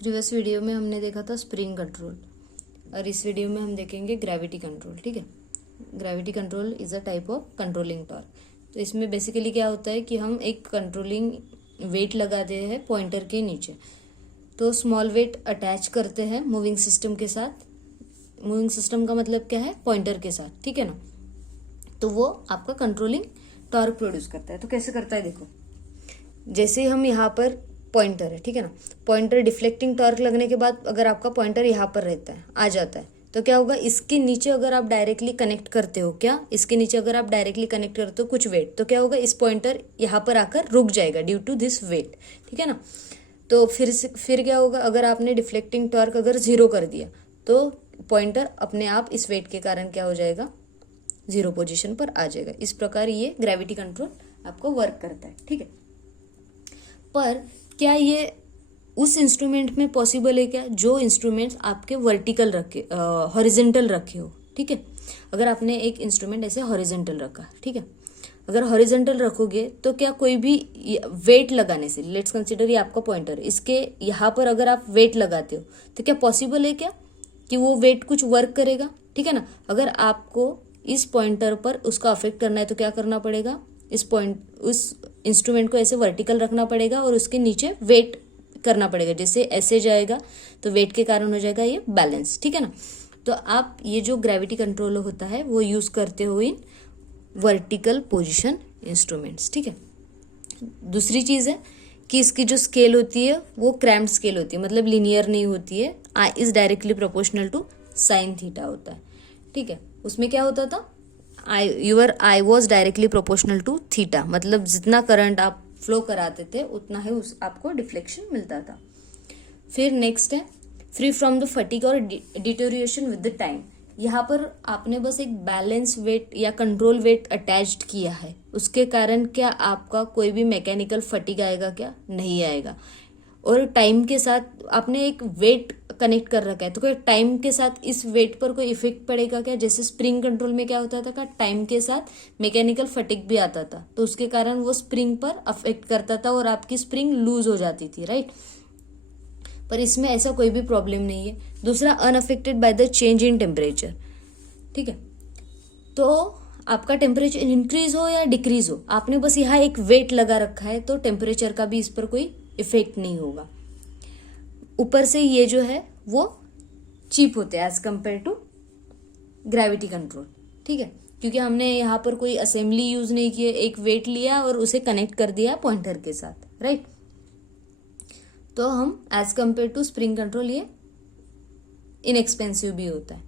Previous video में हमने देखा था स्प्रिंग कंट्रोल और इस वीडियो में हम देखेंगे ग्रेविटी कंट्रोल। ठीक है, gravity control is a type of controlling torque. तो इसमें बेसिकली क्या होता है कि हम एक कंट्रोलिंग वेट लगाते हैं पॉइंटर के नीचे, तो स्मॉल वेट अटैच करते हैं मूविंग सिस्टम के साथ। मूविंग सिस्टम का मतलब क्या है, पॉइंटर के साथ, ठीक है ना। तो वो आपका कंट्रोलिंग टॉर्क प्रोड्यूस करता है। तो कैसे करता है, देखो जैसे हम यहाँ पर पॉइंटर है, ठीक है ना, पॉइंटर डिफ्लेक्टिंग टॉर्क लगने के बाद अगर आपका पॉइंटर यहाँ पर रहता है, आ जाता है, तो क्या होगा, इसके नीचे अगर आप डायरेक्टली कनेक्ट करते हो, क्या इसके नीचे अगर आप डायरेक्टली कनेक्ट करते हो कुछ वेट, तो क्या होगा, इस पॉइंटर यहाँ पर आकर रुक जाएगा ड्यू टू दिस वेट, ठीक है ना। तो फिर क्या होगा, अगर आपने डिफ्लेक्टिंग टॉर्क अगर 0 कर दिया तो पॉइंटर अपने आप इस वेट के कारण क्या हो जाएगा, 0 पोजीशन पर आ जाएगा। इस प्रकार ये ग्रेविटी कंट्रोल आपको वर्क करता है, ठीक है। पर क्या ये उस इंस्ट्रूमेंट में पॉसिबल है क्या, जो इंस्ट्रूमेंट्स आपके वर्टिकल रखे, हॉरिजेंटल रखे हो, ठीक है। अगर आपने एक इंस्ट्रूमेंट ऐसे हॉरिजेंटल रखा, ठीक है, अगर हॉरिजेंटल रखोगे तो क्या कोई भी वेट लगाने से, लेट्स कंसीडर ये आपका पॉइंटर, इसके यहाँ पर अगर आप वेट लगाते हो तो क्या पॉसिबल है क्या कि वो वेट कुछ वर्क करेगा, ठीक है ना। अगर आपको इस पॉइंटर पर उसका अफेक्ट करना है तो क्या करना पड़ेगा, उस इंस्ट्रूमेंट को ऐसे वर्टिकल रखना पड़ेगा और उसके नीचे वेट करना पड़ेगा। जैसे ऐसे जाएगा तो वेट के कारण हो जाएगा ये बैलेंस, ठीक है ना। तो आप ये जो ग्रेविटी कंट्रोल होता है वो यूज करते हो इन वर्टिकल पोजीशन इंस्ट्रूमेंट्स, ठीक है। दूसरी चीज है कि इसकी जो स्केल होती है वो क्रैम्ड स्केल होती है, मतलब लीनियर नहीं होती है। I is directly proportional to sine theta होता है, ठीक है। उसमें क्या होता था, your I was directly proportional to theta, मतलब जितना करंट आप फ्लो कराते थे उतना ही आपको डिफ्लेक्शन मिलता था। फिर नेक्स्ट है फ्री फ्रॉम द फटीग और डिटोरिएशन विद द टाइम। यहाँ पर आपने बस एक बैलेंस वेट या कंट्रोल वेट अटैच्ड किया है, उसके कारण क्या आपका कोई भी मैकेनिकल फटीग आएगा, क्या नहीं आएगा। और टाइम के साथ आपने एक वेट कनेक्ट कर रखा है, तो कोई टाइम के साथ इस वेट पर कोई इफेक्ट पड़ेगा क्या। जैसे स्प्रिंग कंट्रोल में क्या होता था, टाइम के साथ मैकेनिकल फटिक भी आता था, तो उसके कारण वो स्प्रिंग पर अफेक्ट करता था और आपकी स्प्रिंग लूज हो जाती थी, राइट। पर इसमें ऐसा कोई भी प्रॉब्लम नहीं है। दूसरा, unaffected by the change in temperature, ठीक है। तो आपका टेम्परेचर इंक्रीज हो या डिक्रीज हो, आपने बस यहाँ एक वेट लगा रखा है, तो टेम्परेचर का भी इस पर कोई इफेक्ट नहीं होगा। ऊपर से ये जो है वो चीप होते हैं as compared to gravity control, ठीक है, क्योंकि हमने यहाँ पर कोई असेंबली यूज नहीं किया, एक वेट लिया और उसे कनेक्ट कर दिया पॉइंटर के साथ, राइट। तो हम as compared to spring control ये इनएक्सपेंसिव भी होता है।